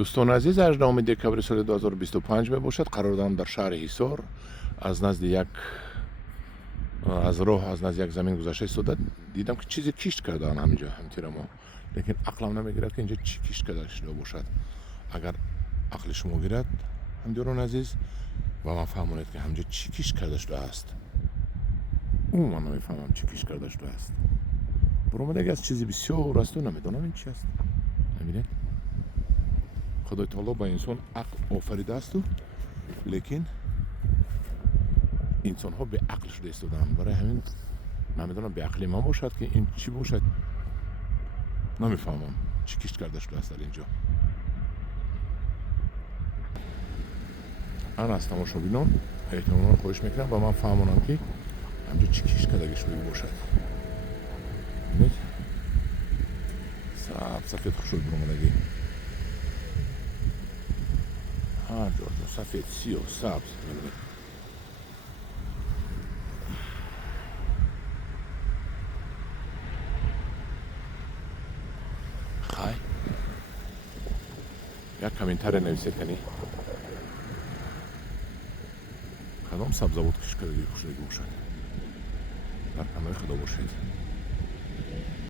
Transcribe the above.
دوستان عزیز، 18 دکبر سال 2025 می باشد. قرار دارم در شهر حصار از نزد یک زمین گذشته ایستاده دیدم که چیزی کشت کردن همینجا همتیرما، لیکن عقلم نمیگیرد که اینجا چی کشت کرده شده باشد. اگر عقل شما گیرد همجوران عزیز و من فهمونید که همینجا چی کشت کرده شده است، اون من نمیفهمم چی کشت کرده شده است. برام دیگه از چیزی بسیار است و نمیدونم این چی است. ببینید خدای تعالی با انسان عقل آفریده است و لیکن انسان ها به عقل شده ایستادند. برای همین من میدونم به عقل من باشد که این چی باشد نمیفهمم چی کشت کرده شده است در اینجا. انا از تماشابینان احتمالاً خواهش میکنم و من فهمونم که همجا چی کشت کرده شده باشد. ببینید سفید خوشوی برامدگی هر جا سفید سیاه سبز. ببینید خواهی یک کامنتر نویسید کنی کدام سبزوات کشت کرده خوشوی باشد. در کامنت خدا باشید.